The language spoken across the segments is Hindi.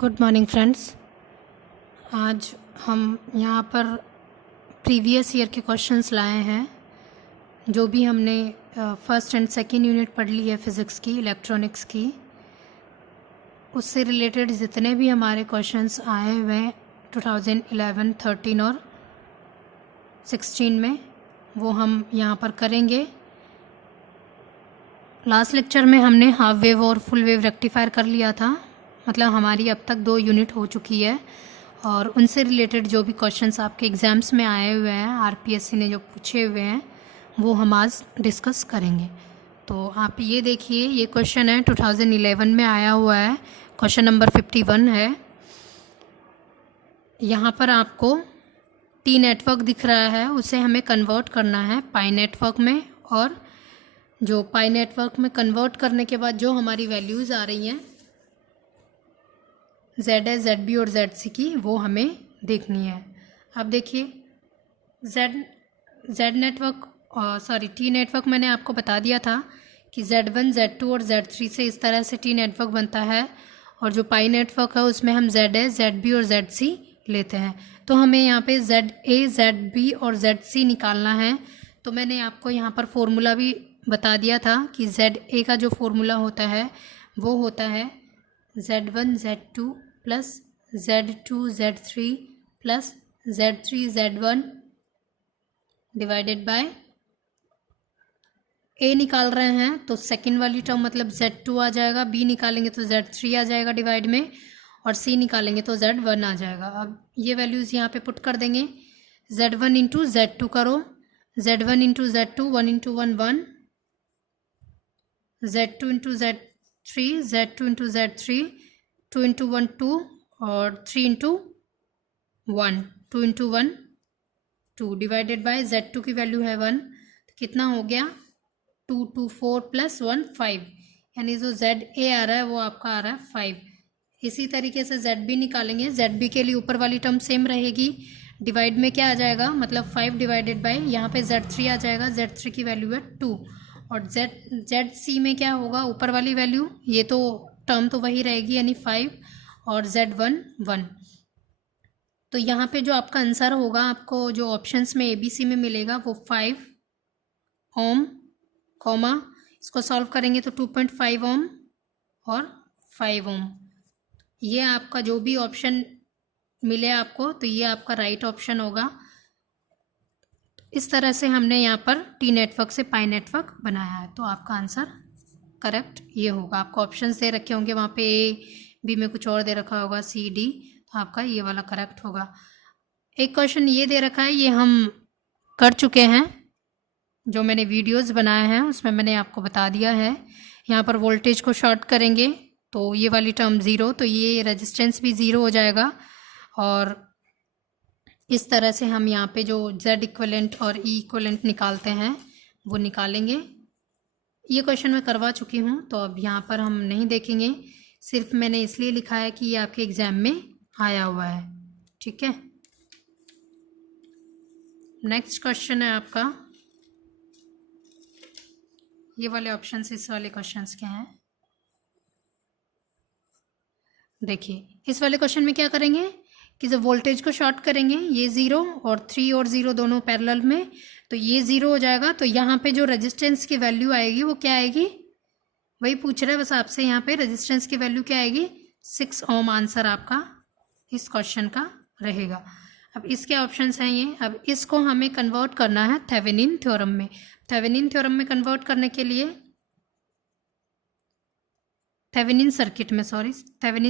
Good morning friends. आज हम यहाँ पर प्रीवियस ईयर के क्वेश्चंस लाए हैं। जो भी हमने फर्स्ट एंड सेकेंड यूनिट पढ़ ली है फिज़िक्स की, इलेक्ट्रॉनिक्स की, उससे रिलेटेड जितने भी हमारे क्वेश्चंस आए हुए हैं 2011, 13 और 16 में, वो हम यहाँ पर करेंगे। लास्ट लेक्चर में हमने हाफ वेव और फुल वेव रेक्टिफायर कर लिया था, मतलब हमारी अब तक 2 यूनिट हो चुकी है और उनसे रिलेटेड जो भी क्वेश्चंस आपके एग्ज़ाम्स में आए हुए हैं, आरपीएससी ने जो पूछे हुए हैं, वो हम आज डिस्कस करेंगे। तो आप ये देखिए, ये क्वेश्चन है 2011 में आया हुआ है, क्वेश्चन नंबर 51 है। यहाँ पर आपको टी नेटवर्क दिख रहा है, उसे हमें कन्वर्ट करना है पाई नेटवर्क में, और जो पाई नेटवर्क में कन्वर्ट करने के बाद जो हमारी वैल्यूज़ आ रही हैं ZA, ZB और ZC की, वो हमें देखनी है। अब देखिए टी नेटवर्क मैंने आपको बता दिया था कि Z1, Z2 और Z3 से इस तरह से टी नेटवर्क बनता है, और जो पाई नेटवर्क है उसमें हम ZA, ZB और ZC लेते हैं। तो हमें यहाँ पे ZA, ZB और ZC निकालना है। तो मैंने आपको यहाँ पर फॉर्मूला भी बता दिया था कि ZA का जो फॉर्मूला होता है वो होता है Z1, Z2 plus Z2, Z3 plus Z3, Z1 divided by A निकाल रहे हैं तो सेकेंड वाली टर्म मतलब Z2 आ जाएगा, B निकालेंगे तो Z3 आ जाएगा डिवाइड में, और C निकालेंगे तो Z1 आ जाएगा। अब ये वैल्यूज़ यहाँ पे पुट कर देंगे। Z1 इंटू Z2 करो, Z1 into Z2, 1 into 1 1, Z2 into Z3, Z2 into Z3, 2 into 1 2 और 3 into 1, 2 into 1 2 divided by Z2 की वैल्यू है 1, तो कितना हो गया 2 2 4 प्लस 1 5, यानी जो ZA आ रहा है वो आपका आ रहा है 5। इसी तरीके से ZB निकालेंगे। ZB के लिए ऊपर वाली टर्म सेम रहेगी, डिवाइड में क्या आ जाएगा, मतलब 5 डिवाइडेड बाय यहाँ पे Z3 आ जाएगा, Z3 की वैल्यू है 2, और ZC में क्या होगा, ऊपर वाली वैल्यू, ये तो टर्म तो वही रहेगी यानी 5, और Z1 1। तो यहाँ पे जो आपका आंसर होगा, आपको जो ऑप्शंस में ABC में मिलेगा वो 5 ओम, कॉमा, इसको सॉल्व करेंगे तो 2.5 ओम और 5 ओम। ये आपका जो भी ऑप्शन मिले आपको, तो ये आपका राइट ऑप्शन होगा। इस तरह से हमने यहाँ पर टी नेटवर्क से पाई नेटवर्क बनाया है, तो आपका आंसर करेक्ट ये होगा। आपको ऑप्शंस दे रखे होंगे वहाँ पे, A, B में कुछ और दे रखा होगा, C, D, तो आपका ये वाला करेक्ट होगा। एक क्वेश्चन ये दे रखा है, ये हम कर चुके हैं, जो मैंने वीडियोस बनाए हैं उसमें मैंने आपको बता दिया है। यहाँ पर वोल्टेज को शॉर्ट करेंगे तो ये वाली टर्म 0, तो ये रेजिस्टेंस भी 0 हो जाएगा, और इस तरह से हम यहाँ पे जो Z इक्वलेंट और E इक्वलेंट निकालते हैं वो निकालेंगे। ये क्वेश्चन मैं करवा चुकी हूँ, तो अब यहाँ पर हम नहीं देखेंगे, सिर्फ मैंने इसलिए लिखा है कि ये आपके एग्ज़ाम में आया हुआ है। ठीक है, नेक्स्ट क्वेश्चन है आपका, ये वाले ऑप्शंस, इस वाले क्वेश्चंस के हैं। देखिए इस वाले क्वेश्चन में क्या करेंगे कि जब वोल्टेज को शॉर्ट करेंगे, ये 0 और 3 और 0 दोनों पैरेलल में, तो ये 0 हो जाएगा। तो यहाँ पे जो रेजिस्टेंस की वैल्यू आएगी वो क्या आएगी, वही पूछ रहा है बस आपसे, यहाँ पे रेजिस्टेंस की वैल्यू क्या आएगी, 6 ओम आंसर आपका इस क्वेश्चन का रहेगा। अब इसके ऑप्शंस हैं ये। अब इसको हमें कन्वर्ट करना है थेवेनिन थ्योरम में। थेवेनिन थ्योरम में कन्वर्ट करने के लिए थेवेनिन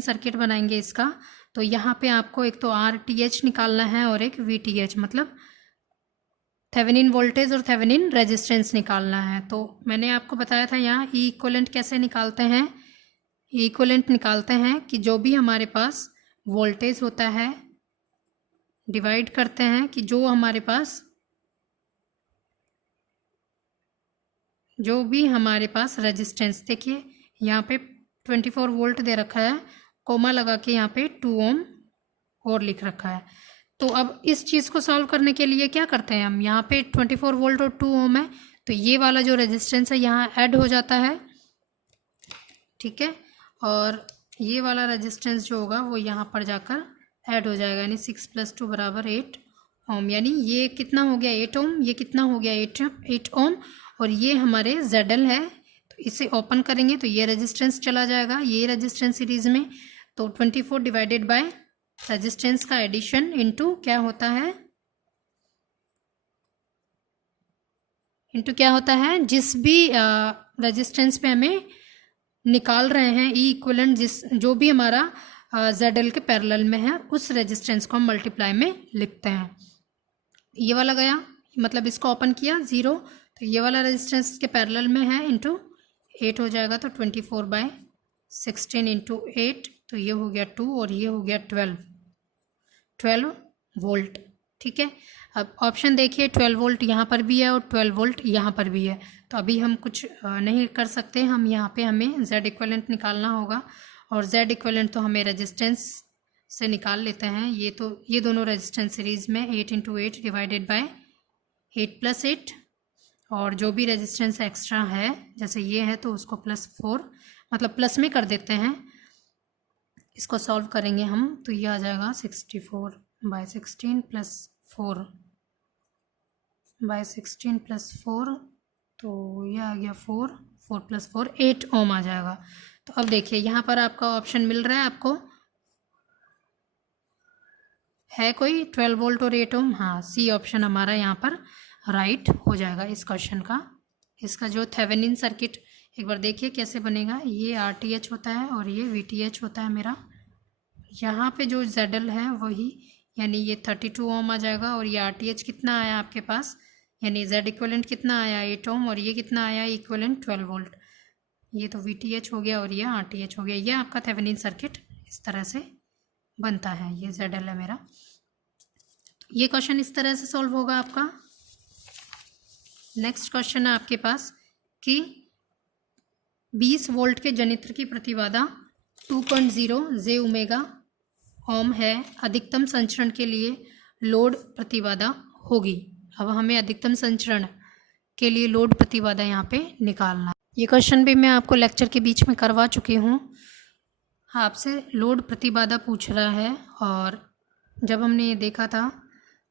सर्किट बनाएंगे इसका। तो यहाँ पे आपको एक तो RTH निकालना है और एक VTH, मतलब थेवेनिन वोल्टेज और थेवेनिन रेजिस्टेंस निकालना है। तो मैंने आपको बताया था यहाँ E इक्वलेंट कैसे निकालते हैं। E इक्वलेंट निकालते हैं कि जो भी हमारे पास वोल्टेज होता है, डिवाइड करते हैं कि जो हमारे पास रेजिस्टेंस, देखिए यहाँ पे 24 वोल्ट दे रखा है, कोमा लगा के यहाँ पे 2 ओम और लिख रखा है। तो अब इस चीज़ को सॉल्व करने के लिए क्या करते हैं हम, यहाँ पे 24 वोल्ट और 2 ओम है, तो ये वाला जो रेजिस्टेंस है यहाँ ऐड हो जाता है। ठीक है, और ये वाला रेजिस्टेंस जो होगा वो यहाँ पर जाकर ऐड हो जाएगा, यानी 6 + 2 = 8 ओम। यानी ये कितना हो गया 8 ओम, ये कितना हो गया 8 ओम, और ये हमारे ZL है। तो इसे ओपन करेंगे तो ये रेजिस्टेंस चला जाएगा ये रेजिस्टेंस सीरीज में। तो 24 डिवाइडेड बाय रेजिस्टेंस का एडिशन इनटू क्या होता है, जिस भी रेजिस्टेंस पे हमें निकाल रहे हैं ई इक्विवेलेंट, जो भी हमारा ZL के पैरेलल में है उस रेजिस्टेंस को हम मल्टीप्लाई में लिखते हैं। ये वाला गया, मतलब इसको ओपन किया 0, तो ये वाला रेजिस्टेंस के पैरेलल में है इंटू 8 हो जाएगा। तो 24/16 इंटू 8, तो ये हो गया 2 और ये हो गया 12 वोल्ट। ठीक है, अब ऑप्शन देखिए 12 वोल्ट यहाँ पर भी है और 12 वोल्ट यहाँ पर भी है। तो अभी हम कुछ नहीं कर सकते, हम यहाँ पे हमें Z इक्विवेलेंट निकालना होगा, और Z इक्विवेलेंट तो हमें रेजिस्टेंस से निकाल लेते हैं। ये दोनों रेजिस्टेंस सीरीज में 8 × 8 डिवाइडेड बाय 8 + 8, और जो भी रेजिस्टेंस एक्स्ट्रा है जैसे ये है तो उसको +4 मतलब प्लस में कर देते हैं। इसको सॉल्व करेंगे हम तो ये आ जाएगा 64/16 + 4/16 + 4, तो ये आ गया 4 + 4 8 ओम आ जाएगा। तो अब देखिए यहाँ पर आपका ऑप्शन मिल रहा है, आपको है कोई 12 वोल्ट और 8 ओम। हाँ, सी ऑप्शन हमारा यहाँ पर राइट हो जाएगा इस क्वेश्चन का। इसका जो थेवेनिन सर्किट एक बार देखिए कैसे बनेगा। ये RTH होता है और ये VTH होता है मेरा। यहाँ पे जो ZL है वही, यानी ये 32 ओम आ जाएगा, और ये RTH कितना आया आपके पास, यानी Z इक्विवेलेंट कितना आया 8 ओम, और ये कितना आया इक्विवेलेंट 12 वोल्ट। ये तो VTH हो गया और ये RTH हो गया। ये आपका थेवेनिन सर्किट इस तरह से बनता है। ये ZL है मेरा। ये क्वेश्चन इस तरह से सॉल्व होगा आपका। नेक्स्ट क्वेश्चन है आपके पास कि 20 वोल्ट के जनित्र की प्रतिबाधा 2.0 J ओमेगा ओम है, अधिकतम संचरण के लिए लोड प्रतिबाधा होगी। अब हमें अधिकतम संचरण के लिए लोड प्रतिबाधा यहाँ पे निकालना है। ये क्वेश्चन भी मैं आपको लेक्चर के बीच में करवा चुकी हूँ। आपसे लोड प्रतिबाधा पूछ रहा है, और जब हमने ये देखा था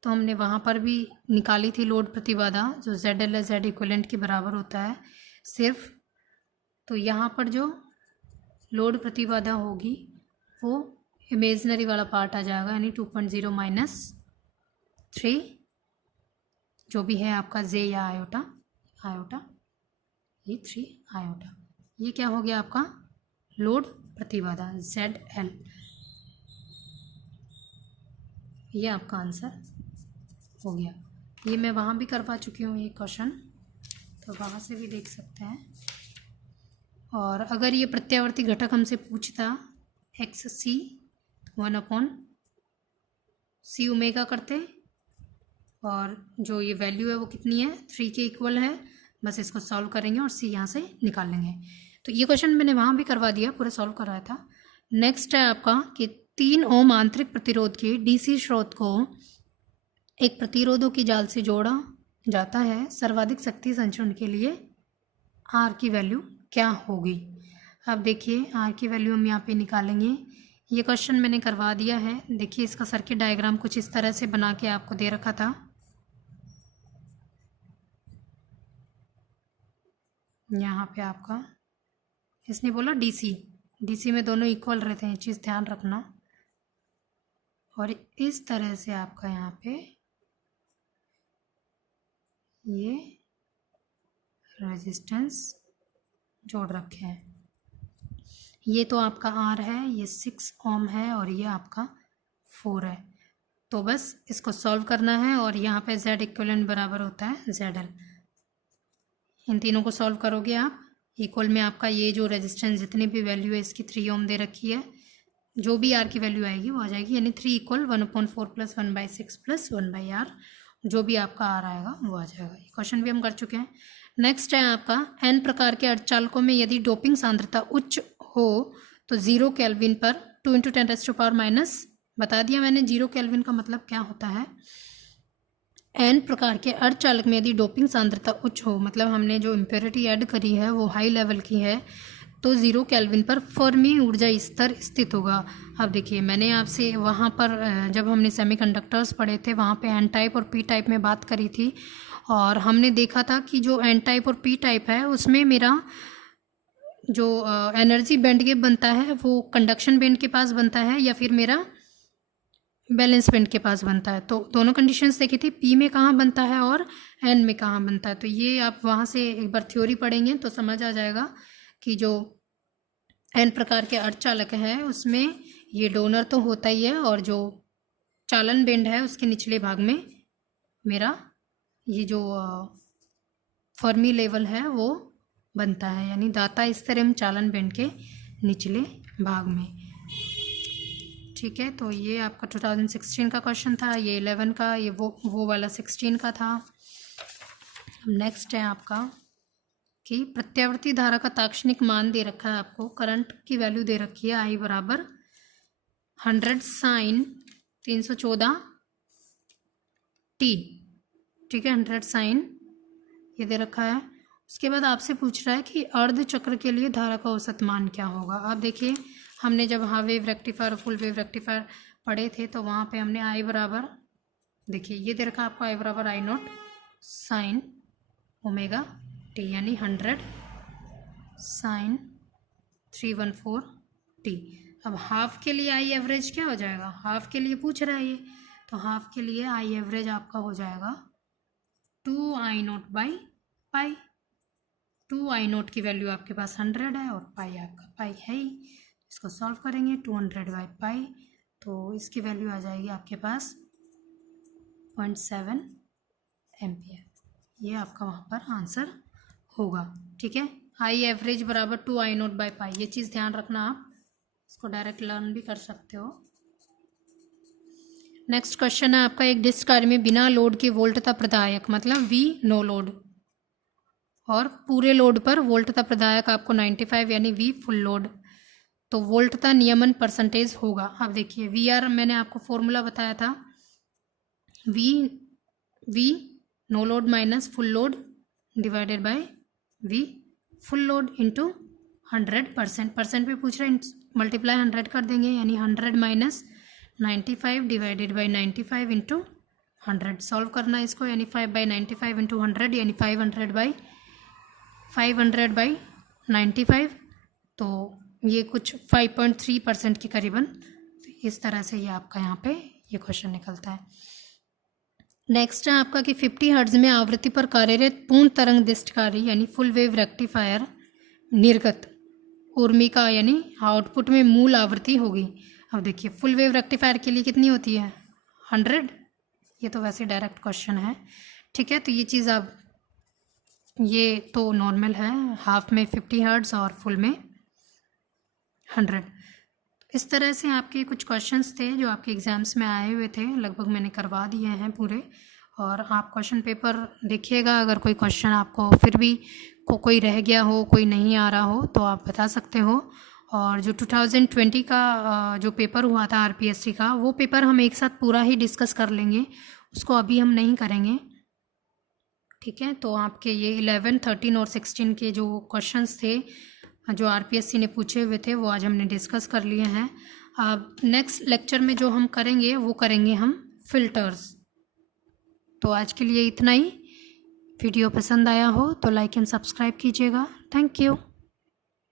तो हमने वहाँ पर भी निकाली थी लोड प्रतिबाधा, जो ZL है Z इक्विवेलेंट के बराबर होता है सिर्फ। तो यहाँ पर जो लोड प्रतिबाधा होगी वो इमेजनरी वाला पार्ट आ जाएगा, यानी 2.0 - 3 जो भी है आपका J या आयोटा ये 3 आयोटा। ये क्या हो गया आपका लोड प्रतिबाधा ZL। ये आपका आंसर हो गया। ये मैं वहाँ भी करवा चुकी हूँ ये क्वेश्चन, तो वहाँ से भी देख सकते हैं। और अगर ये प्रत्यावर्ती घटक हमसे पूछता XC 1/C ओमेगा करते, और जो ये वैल्यू है वो कितनी है 3 के इक्वल है। बस इसको सॉल्व करेंगे और C यहाँ से निकाल लेंगे। तो ये क्वेश्चन मैंने वहाँ भी करवा दिया, पूरा सॉल्व कराया था। नेक्स्ट है आपका कि 3 ओम आंतरिक प्रतिरोध के DC स्रोत को एक प्रतिरोधों की जाल से जोड़ा जाता है। सर्वाधिक शक्ति संचरण के लिए R की वैल्यू क्या होगी। अब देखिए R की वैल्यू हम यहाँ पे निकालेंगे। ये क्वेश्चन मैंने करवा दिया है। देखिए इसका सर्किट डायग्राम कुछ इस तरह से बना के आपको दे रखा था। यहाँ पे आपका इसने बोला DC में दोनों इक्वल रहते हैं, चीज़ ध्यान रखना। और इस तरह से आपका यहाँ पे ये रेजिस्टेंस जोड़ रखे हैं। ये तो आपका R है, ये 6 ओम है, और ये आपका 4 है। तो बस इसको सॉल्व करना है, और यहाँ पे Z इक्विवेलेंट बराबर होता है ZL। इन तीनों को सॉल्व करोगे आप, इक्वल में आपका ये जो रेजिस्टेंस जितनी भी वैल्यू है इसकी 3 ओम दे रखी है, जो भी R की वैल्यू आएगी वो आ जाएगी, यानी 3 = 1/4 + 1/6 + 1/R, जो भी आपका R आएगा वो आ जाएगा। ये क्वेश्चन भी हम कर चुके हैं। नेक्स्ट है आपका N प्रकार के अर्धचालकों में यदि डोपिंग सांद्रता उच्च हो तो 0 केल्विन पर 2 × 10⁻⁻, बता दिया मैंने 0 केल्विन का मतलब क्या होता है। N प्रकार के अर्धचालक में यदि डोपिंग सांद्रता उच्च हो, मतलब हमने जो इम्प्योरिटी ऐड करी है वो हाई लेवल की है, तो 0 केल्विन पर फर्मी ऊर्जा स्तर स्थित होगा। अब देखिए, मैंने आपसे वहाँ पर जब हमने सेमीकंडक्टर्स पढ़े थे वहाँ पे एन टाइप और पी टाइप में बात करी थी, और हमने देखा था कि जो एन टाइप और पी टाइप है उसमें मेरा जो एनर्जी बैंड गैप बनता है वो कंडक्शन बैंड के पास बनता है या फिर मेरा बैलेंस बैंड के पास बनता है। तो दोनों कंडीशंस देखी थी, पी में कहाँ बनता है और एन में कहाँ बनता है। तो ये आप वहाँ से एक बार थ्योरी पढ़ेंगे तो समझ आ जाएगा कि जो एन प्रकार के अर्धचालक है उसमें ये डोनर तो होता ही है, और जो चालन बैंड है उसके निचले भाग में मेरा ये जो फर्मी लेवल है वो बनता है, यानी दाता स्तर एवं चालन बैंड के निचले भाग में। ठीक है, तो ये आपका 2016 का क्वेश्चन था, ये 11 का, ये वो वाला 16 का था। नेक्स्ट है आपका कि प्रत्यावर्ती धारा का ताक्षणिक मान दे रखा है आपको, करंट की वैल्यू दे रखी है I बराबर 100 साइन 314 t। ठीक है, 100 साइन ये दे रखा है। उसके बाद आपसे पूछ रहा है कि अर्ध चक्र के लिए धारा का औसत मान क्या होगा। आप देखिए, हमने जब हाफ वेव रेक्टिफायर और फुल वेव रेक्टिफायर पढ़े थे तो वहाँ पे हमने I बराबर, देखिए ये दे रखा आपको I बराबर I0 साइन ओमेगा टी, यानी 100 साइन 314 टी। अब हाफ के लिए आई एवरेज क्या हो जाएगा, हाफ के लिए पूछ रहा है ये, तो हाफ के लिए आई एवरेज आपका हो जाएगा 2I0 बाई पाई। 2I0 की वैल्यू आपके पास 100 है और पाई आपका पाई है ही। इसको सॉल्व करेंगे 200 बाई पाई, तो इसकी वैल्यू आ जाएगी आपके पास 0.7 एम्पियर। ये आपका वहाँ पर आंसर होगा। ठीक है, आई एवरेज बराबर 2I0 बाई पाई, ये चीज़ ध्यान रखना, आप इसको डायरेक्ट लर्न भी कर सकते हो। नेक्स्ट क्वेश्चन है आपका, एक डिस्क कार्य में बिना लोड के वोल्ट तथा प्रदायक, मतलब V नो लोड, और पूरे लोड पर वोल्ट तथा प्रदायक आपको 95 यानी V फुल लोड, तो वोल्ट तथा नियमन परसेंटेज होगा। अब देखिए VR मैंने आपको फॉर्मूला बताया था, V no load minus full load divided by V full load into 100%, percent पे पूछ रहे हैं, मल्टीप्लाई 100 कर देंगे, यानी 100 minus 95 divided by 95 into 100। Solve करना है इसको, यानी 5/95 इंटू 100 यानी 500 बाई 95, तो ये कुछ 5.3% के करीबन। इस तरह से ये आपका यहाँ पे ये क्वेश्चन निकलता है। नेक्स्ट है आपका कि 50 हर्ट्ज में आवृत्ति पर कार्यरत पूर्ण तरंग दिष्टकारी यानी फुल वेव रेक्टिफायर निर्गत ऊर्मिका यानी आउटपुट में मूल आवृत्ति होगी। अब देखिए, फुल वेव रेक्टिफायर के लिए कितनी होती है 100, ये तो वैसे डायरेक्ट क्वेश्चन है। ठीक है, तो ये चीज़ आप, ये तो नॉर्मल है, हाफ में 50 हर्ट्ज और फुल में 100। इस तरह से आपके कुछ क्वेश्चंस थे जो आपके एग्ज़ाम्स में आए हुए थे, लगभग मैंने करवा दिए हैं पूरे। और आप क्वेश्चन पेपर देखिएगा, अगर कोई क्वेश्चन आपको फिर भी कोई रह गया हो, कोई नहीं आ रहा हो, तो आप बता सकते हो। और जो 2020 का जो पेपर हुआ था RPSC का, वो पेपर हम एक साथ पूरा ही डिस्कस कर लेंगे, उसको अभी हम नहीं करेंगे। ठीक है, तो आपके ये 11, 13 और 16 के जो क्वेश्चंस थे जो RPSC ने पूछे हुए थे वो आज हमने डिस्कस कर लिए हैं। अब नेक्स्ट लेक्चर में जो हम करेंगे वो करेंगे हम फिल्टर्स। तो आज के लिए इतना ही। वीडियो पसंद आया हो तो लाइक एंड सब्सक्राइब कीजिएगा। Thank you.